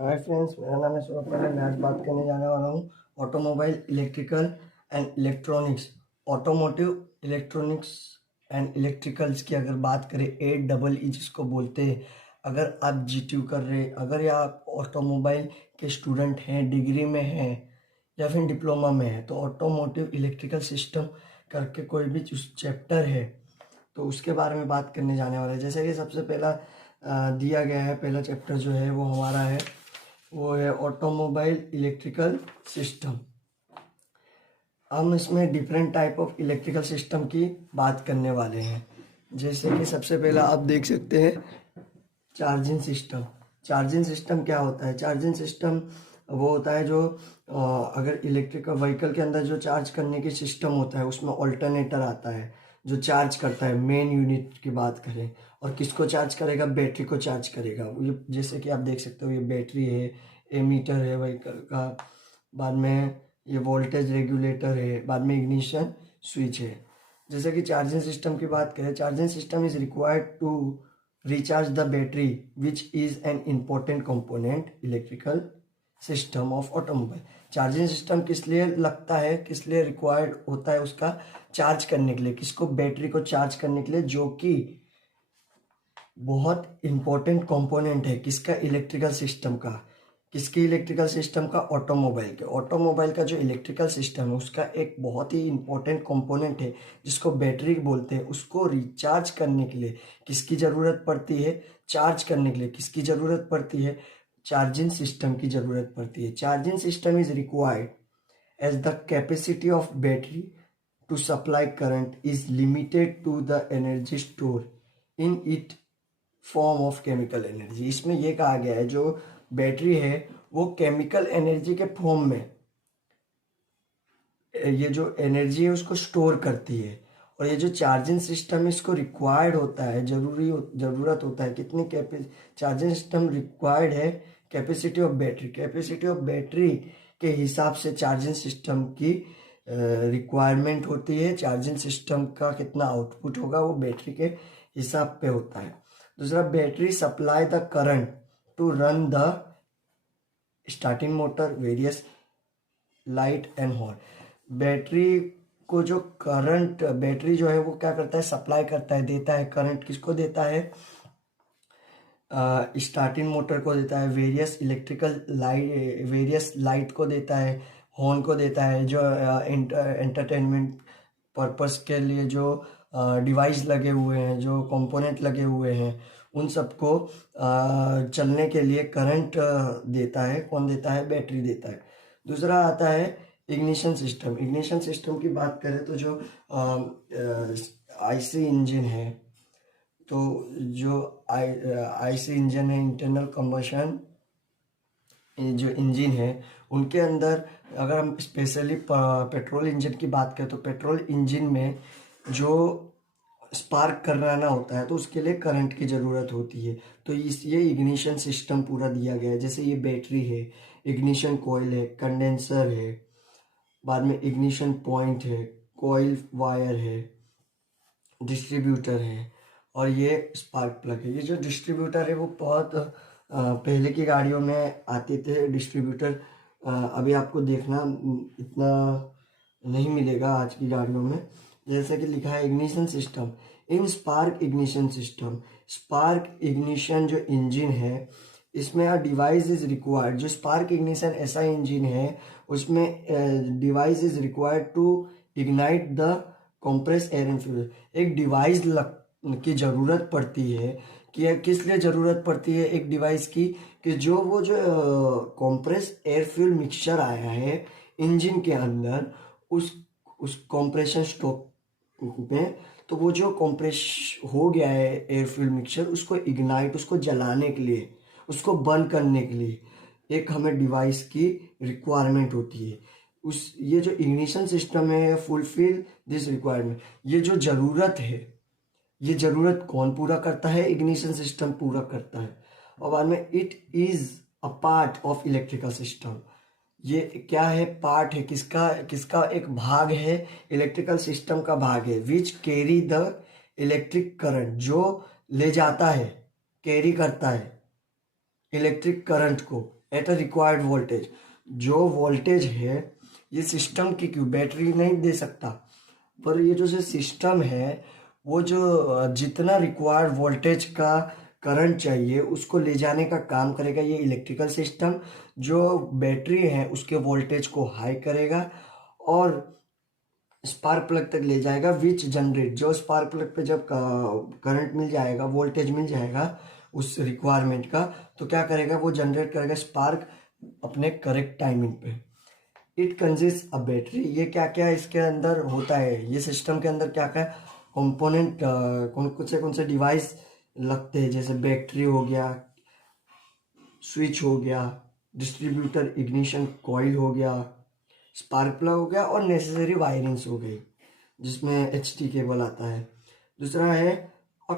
Hi friends, मेरा नाम है सौरभ। मैं आज बात करने जाने वाला हूँ automobile electrical and electronics. Automotive electronics and electricals की अगर बात करें, AEE जिसको बोलते हैं। अगर आप GTU कर रहे, अगर या आप ऑटोमोबाइल के स्टूडेंट हैं, डिग्री में हैं या फिर डिप्लोमा में हैं, तो ऑटोमोटिव इलेक्ट्रिकल सिस्टम करके कोई भी चैप्टर है तो उसके बारे में बात करने जाने वाला है। जैसे कि सबसे पहला दिया गया है, पहला चैप्टर जो है वो हमारा है, वो है ऑटोमोबाइल इलेक्ट्रिकल सिस्टम। हम इसमें different type of electrical system की बात करने वाले हैं। जैसे कि सबसे पहला आप देख सकते हैं चार्जिंग सिस्टम। चार्जिंग सिस्टम क्या होता है? चार्जिंग सिस्टम वो होता है जो अगर इलेक्ट्रिक व्हीकल के अंदर जो चार्ज करने की सिस्टम होता है, उसमें ऑल्टरनेटर आता है जो चार्ज करता है। मेन यूनिट की बात करें, और किसको चार्ज करेगा? बैटरी को चार्ज करेगा। ये जैसे कि आप देख सकते हो, ये बैटरी है, एमीटर है व्हीकल का, बाद में ये वोल्टेज रेगुलेटर है, बाद में इग्निशन स्विच है। जैसे कि चार्जिंग सिस्टम की बात करें, charging system is required to recharge the battery, which is an important component electrical system of automobile। Charging system किस लिए लगता है, किस लिए रिक्वायर्ड होता है? उसका चार्ज करने के लिए। किसको? बैटरी को चार्ज करने के लिए, जो कि बहुत इंपॉर्टेंट कंपोनेंट है किसका? इलेक्ट्रिकल सिस्टम का। किसके इलेक्ट्रिकल सिस्टम का? ऑटोमोबाइल के। ऑटोमोबाइल का जो इलेक्ट्रिकल सिस्टम है उसका एक बहुत ही इंपॉर्टेंट कंपोनेंट है जिसको बैटरी बोलते हैं। उसको रिचार्ज करने के लिए किसकी ज़रूरत पड़ती है? चार्ज करने के लिए किसकी ज़रूरत पड़ती है? चार्जिंग सिस्टम की ज़रूरत पड़ती है। Charging system is required as the capacity of battery to supply current is limited to the energy store in it form of chemical energy. इसमें यह कहा गया है जो बैटरी है वो केमिकल एनर्जी के फॉर्म में ये जो एनर्जी है उसको स्टोर करती है। और ये जो चार्जिंग सिस्टम है इसको रिक्वायर्ड होता है, जरूरत होता है कितनी चार्जिंग सिस्टम रिक्वायर्ड है? Capacity of battery. Capacity of battery के हिसाब से चार्जिंग सिस्टम की रिक्वायरमेंट होती है। चार्जिंग सिस्टम का कितना आउटपुट होगा वो बैटरी के हिसाब पे होता है। दूसरा, battery supply the current to run the starting motor, various light and horn. Battery को जो करंट, बैटरी जो है वो क्या करता है? सप्लाई करता है, देता है करंट। किसको देता है? स्टार्टिंग मोटर को देता है, वेरियस लाइट को देता है, हॉर्न को देता है। जो एंटरटेनमेंट पर्पस के लिए जो डिवाइस लगे हुए हैं, जो कंपोनेंट लगे हुए हैं, उन सबको चलने के लिए करंट देता है। कौन देता है? बैटरी देता है। दूसरा आता है इग्निशन सिस्टम। इग्निशन सिस्टम की बात करें तो जो आईसी इंजन है, तो जो आईसी इंजन है, इंटरनल कंबशन जो इंजन है, उनके अंदर अगर हम स्पेशली पेट्रोल इंजन की बात करें तो पेट्रोल इंजन में जो स्पार्क कराना होता है तो उसके लिए करंट की ज़रूरत होती है। तो ये इग्निशन सिस्टम पूरा दिया गया है। जैसे ये बैटरी है, इग्निशन कॉइल है, कंडेंसर है, बाद में इग्निशन पॉइंट है, कॉइल वायर है, डिस्ट्रीब्यूटर है, और ये स्पार्क प्लग है। ये जो डिस्ट्रीब्यूटर है वो बहुत पहले की गाड़ियों में आते थे डिस्ट्रीब्यूटर। अभी आपको देखना इतना नहीं मिलेगा आज की गाड़ियों में। जैसे कि लिखा है ignition system in spark ignition system. Spark ignition जो इंजन है इसमें अ डिवाइस इज रिक्वायर्ड। जो स्पार्क इग्निशन ऐसा इंजन है उसमें device is required to ignite the compress air and fuel. एक डिवाइस की ज़रूरत पड़ती है कि किस लिए ज़रूरत पड़ती है एक डिवाइस की? कि जो कंप्रेस एयर फ्यूल मिक्सचर आया है इंजन के अंदर, उस कंप्रेशन स्टॉक में, तो वो जो कंप्रेस हो गया है एयर फ्यूल मिक्सचर, उसको इग्नाइट, उसको जलाने के लिए, उसको बंद करने के लिए एक हमें डिवाइस की रिक्वायरमेंट होती है। ये जो इग्निशन सिस्टम है फुलफिल दिस रिक्वायरमेंट। ये जो ज़रूरत है, ये ज़रूरत कौन पूरा करता है? इग्निशन सिस्टम पूरा करता है। और बाद में it is a part of electrical system. ये क्या है? पार्ट है। किसका? किसका एक भाग है? इलेक्ट्रिकल सिस्टम का भाग है। Which carry the electric current, जो ले जाता है, कैरी करता है इलेक्ट्रिक करंट को, एट अ रिक्वायर्ड वोल्टेज। जो वोल्टेज है ये सिस्टम की क्यों बैटरी नहीं दे सकता, पर ये जो सिस्टम है वो जो जितना रिक्वायर्ड वोल्टेज का करंट चाहिए उसको ले जाने का काम करेगा ये इलेक्ट्रिकल सिस्टम। जो बैटरी है उसके वोल्टेज को हाई करेगा और स्पार्क प्लग तक ले जाएगा, विच जनरेट, जो स्पार्क प्लग पे जब करंट मिल जाएगा, वोल्टेज मिल जाएगा उस रिक्वायरमेंट का, तो क्या करेगा वो जनरेट करेगा स्पार्क अपने करेक्ट टाइमिंग पे। It consist a battery. ये क्या क्या इसके अंदर होता है, ये सिस्टम के अंदर क्या क्या कंपोनेंट कौन से डिवाइस लगते हैं, जैसे बैटरी हो गया, स्विच हो गया, डिस्ट्रीब्यूटर इग्निशन कॉइल हो गया, स्पार्क प्लग हो गया और नेसेसरी वायरिंग्स हो गई जिसमें HT केबल आता है। दूसरा है अ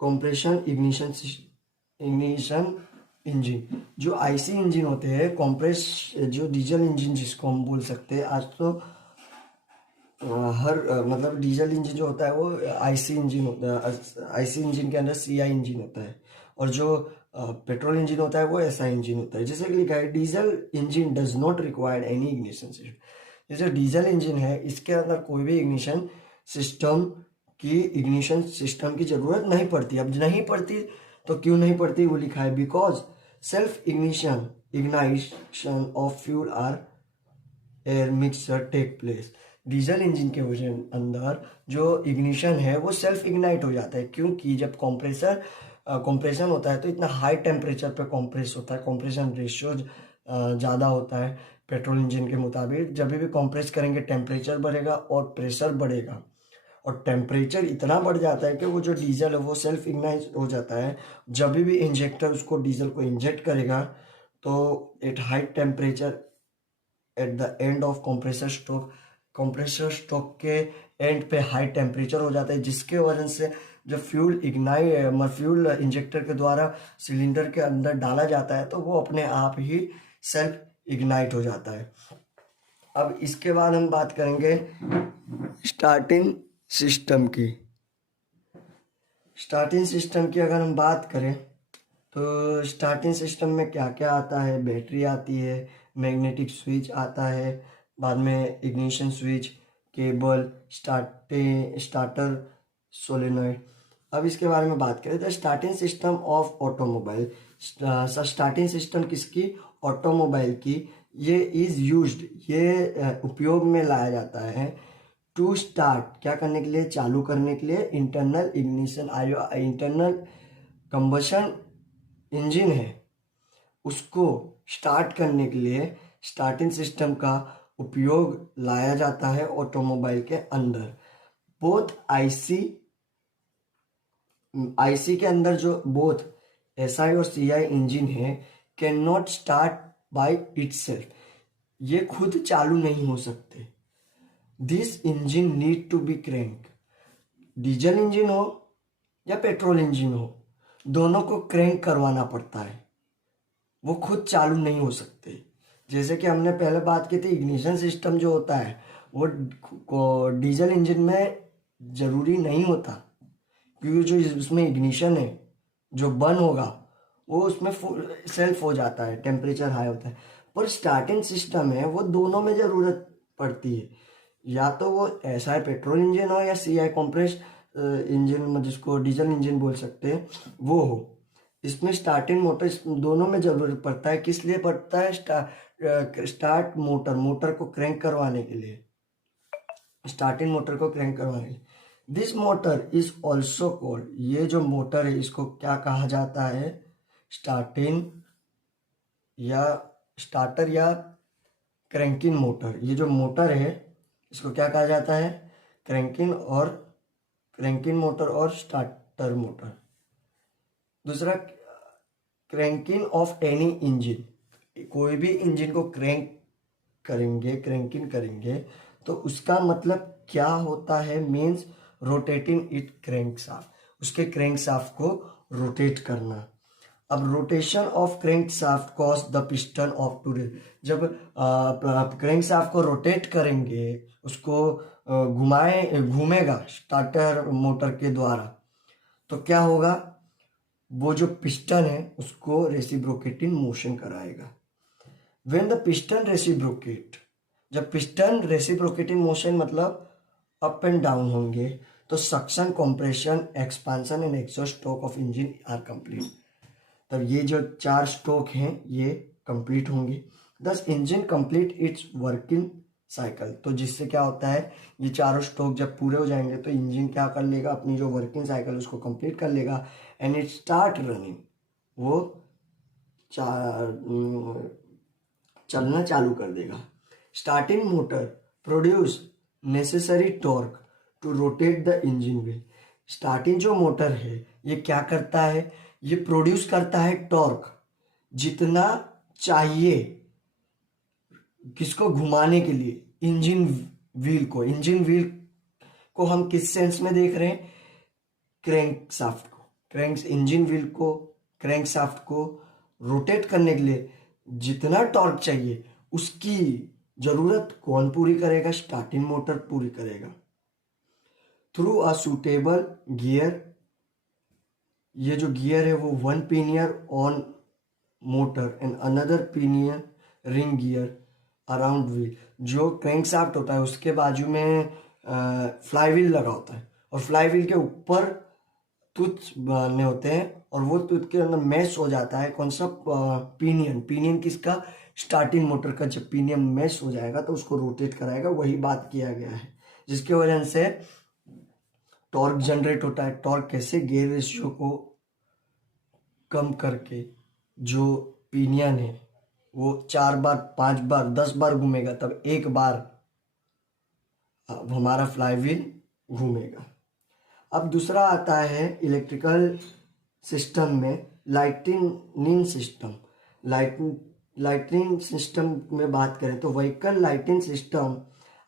कंप्रेशन इग्निशन इंजन। जो IC इंजन होते हैं, जो डीजल इंजन जिसको हम बोल सकते हैं, आज तो मतलब डीजल इंजन जो होता है वो IC इंजन होता है, IC इंजन के अंदर CI इंजन होता है, और जो पेट्रोल इंजन होता है वो SI इंजन होता है। जैसे कि लिखा है diesel engine does not required any ignition system. जैसे डीजल इंजन है इसके अंदर कोई भी इग्निशन सिस्टम की जरूरत नहीं पड़ती। अब नहीं पड़ती तो क्यों नहीं पड़ती, वो लिखा है because self ignition of fuel are air mixture take place. Diesel engine के अंदर जो इग्निशन है वो सेल्फ इग्नाइट हो जाता है, क्योंकि जब कॉम्प्रेशन होता है तो इतना हाई टेम्परेचर पे कॉम्प्रेस होता है, कॉम्प्रेशन रेशियो ज़्यादा होता है पेट्रोल इंजन के मुताबिक। जब भी कॉम्प्रेस करेंगे टेम्परेचर बढ़ेगा और प्रेशर बढ़ेगा, और टेम्परेचर इतना बढ़ जाता है कि वो जो डीजल है वो सेल्फ इग्नाइट हो जाता है। जब भी इंजेक्टर उसको डीजल को इंजेक्ट करेगा तो at high temperature at the end of compressor stroke के एंड पे हाई टेम्परेचर हो जाता है, जिसके वजह से जब फ्यूल इंजेक्टर के द्वारा सिलेंडर के अंदर डाला जाता है तो वो अपने आप ही सेल्फ इग्नाइट हो जाता है। अब इसके बाद हम बात करेंगे स्टार्टिंग सिस्टम की अगर हम बात करें तो स्टार्टिंग सिस्टम में क्या क्या आता है, बैटरी आती है, मैग्नेटिक स्विच आता है, बाद में ignition switch, cable, starter solenoid. अब इसके बारे में बात करें तो starting system of automobile. Starting system किसकी, ऑटोमोबाइल की। ये उपयोग में लाया जाता है टू स्टार्ट, क्या करने के लिए, चालू करने के लिए इंटरनल कंबशन इंजन है उसको स्टार्ट करने के लिए स्टार्टिंग सिस्टम का उपयोग लाया जाता है ऑटोमोबाइल के अंदर। बोथ आईसी के अंदर जो बोथ SI और CI इंजन है can not start by itself, ये खुद चालू नहीं हो सकते। This engine need to be crank. Diesel engine हो या पेट्रोल इंजन हो, दोनों को क्रैंक करवाना पड़ता है, वो खुद चालू नहीं हो सकते। जैसे कि हमने पहले बात की थी, इग्निशन सिस्टम जो होता है वो डीजल इंजन में जरूरी नहीं होता, क्योंकि जो उसमें इग्निशन है जो बर्न होगा वो उसमें सेल्फ हो जाता है, टेम्परेचर हाई होता है। पर स्टार्टिंग सिस्टम है वो दोनों में ज़रूरत पड़ती है, या तो वो SI पेट्रोल इंजन हो या CI कॉम्प्रेस इंजन जिसको डीजल इंजन बोल सकते हैं वो हो। इसमें स्टार्टिंग मोटर दोनों में ज़रूरत पड़ता है। किस लिए पड़ता है, स्टार्ट मोटर को क्रैंक करवाने के लिए, स्टार्टिंग मोटर को क्रैंक करवाने के लिए। This motor is also called, ये जो मोटर है इसको क्या कहा जाता है, स्टार्टिंग या स्टार्टर या क्रैंकिंग मोटर। ये जो मोटर है इसको क्या कहा जाता है, क्रैंकिंग मोटर और स्टार्टर मोटर। दूसरा, क्रैंकिंग ऑफ एनी इंजन, कोई भी इंजन को क्रैंकिंग करेंगे तो उसका मतलब क्या होता है, मीन्स रोटेटिंग इट क्रैंकशाफ्ट, उसके क्रैंकशाफ्ट को रोटेट करना। अब rotation of crankshaft cause the piston of to, जब क्रैंकशाफ्ट को रोटेट करेंगे, उसको घूमेगा स्टार्टर मोटर के द्वारा, तो क्या होगा, वो जो पिस्टन है उसको रेसिप्रोकेटिंग मोशन कराएगा। व्हेन द पिस्टन रेसिप्रोकेट, जब पिस्टन रेसिप्रोकेटिंग मोशन मतलब अप एंड डाउन होंगे तो suction, compression, expansion and exhaust stroke of engine are complete. तब ये जो 4 स्ट्रोक हैं ये कंप्लीट होंगे। दस engine complete it's working cycle. तो जिससे क्या होता है, ये चारों स्ट्रोक जब पूरे हो जाएंगे तो इंजन क्या कर लेगा, अपनी जो वर्किंग साइकिल उसको कंप्लीट कर लेगा एंड इट स्टार्ट रनिंग। वो चलना चालू कर देगा। Starting motor produce necessary torque to rotate the engine wheel. Starting जो मोटर है ये क्या करता है, ये प्रोड्यूस करता है टॉर्क, जितना चाहिए किसको घुमाने के लिए, इंजन व्हील को। इंजन व्हील को हम किस सेंस में देख रहे हैं, क्रैंक शाफ्ट को। क्रैंक इंजन व्हील को, क्रैंक शाफ्ट को रोटेट करने के लिए जितना टॉर्क चाहिए उसकी जरूरत कौन पूरी करेगा, स्टार्टिंग मोटर पूरी करेगा। थ्रू अ सुटेबल गियर, ये जो गियर है वो 1 pinion on motor and another pinion ring gear around wheel. जो क्रैंकशाफ्ट होता है उसके बाजू में फ्लाई व्हील लगा होता है और फ्लाई व्हील के ऊपर तुथ बने होते हैं और वो तुथ के अंदर मैश हो जाता है कौन सा, पिनियन। पिनियन किसका, स्टार्टिंग मोटर का। जब पिनियन मैश हो जाएगा तो उसको रोटेट कराएगा, वही बात किया गया है, जिसके वजह से टॉर्क जनरेट होता है। टॉर्क कैसे, गियर रेशियो को कम करके जो पिनियन है वो 4 बार 5 बार 10 बार घूमेगा, तब एक बार हमारा फ्लाईव्हील घूमेगा। अब दूसरा आता है इलेक्ट्रिकल सिस्टम में लाइटनिंग सिस्टम। लाइटनिंग सिस्टम में बात करें तो vehicle lighting system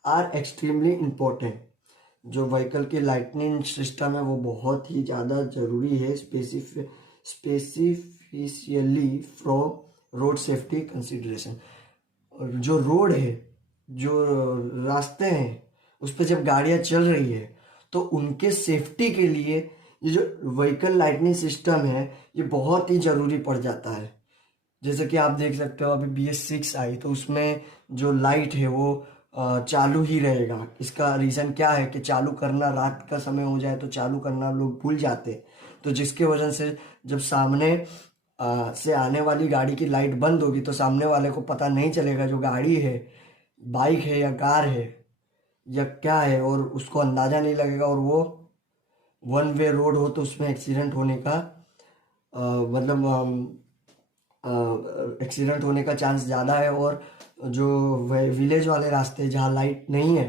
are extremely important. जो व्हीकल की लाइटनिंग सिस्टम है वो बहुत ही ज़्यादा ज़रूरी है, specifically from road safety consideration. और जो रोड है, जो रास्ते हैं उस पर जब गाड़ियाँ चल रही है तो उनके सेफ्टी के लिए ये जो व्हीकल लाइटनिंग सिस्टम है ये बहुत ही ज़रूरी पड़ जाता है। जैसे कि आप देख सकते हो अभी BS6 आई तो उसमें जो लाइट है वो चालू ही रहेगा। इसका रीज़न क्या है कि चालू करना, रात का समय हो जाए तो चालू करना लोग भूल जाते हैं, तो जिसके वजह से जब सामने से आने वाली गाड़ी की लाइट बंद होगी तो सामने वाले को पता नहीं चलेगा जो गाड़ी है, बाइक है या कार है या क्या है, और उसको अंदाज़ा नहीं लगेगा। और वो 1 वे रोड हो तो उसमें एक्सीडेंट होने का एक्सीडेंट होने का चांस ज़्यादा है। और जो विलेज वाले रास्ते जहाँ लाइट नहीं है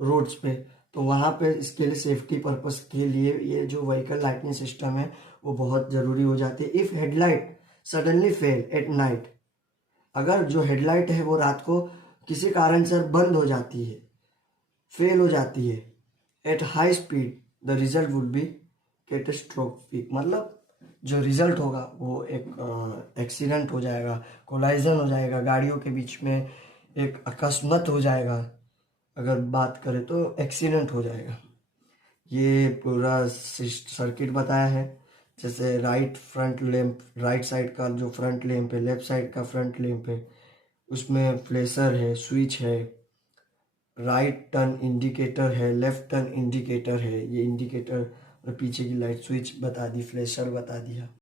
रोड्स पे, तो वहाँ पे इसके लिए सेफ्टी पर्पस के लिए ये जो व्हीकल लाइटनिंग सिस्टम है वो बहुत ज़रूरी हो जाती है। If headlight suddenly fail at night, अगर जो हेडलाइट है वो रात को किसी कारण से बंद हो जाती है, फेल हो जाती है at high speed, the result would be catastrophic. मतलब जो रिजल्ट होगा वो एक एक्सीडेंट हो जाएगा, कोलाइजन हो जाएगा, गाड़ियों के बीच में एक अकस्मात हो जाएगा। अगर बात करें तो एक्सीडेंट हो जाएगा। ये पूरा सर्किट बताया है। जैसे right front lamp, right side का जो फ्रंट लैंप है, लेफ्ट साइड का फ्रंट लैंप है, उसमें फ्लैशर है, स्विच है, राइट टर्न इंडिकेटर है, लेफ्ट टर्न इंडिकेटर है, ये इंडिकेटर और पीछे की लाइट, स्विच बता दी, फ्लैशर बता दिया।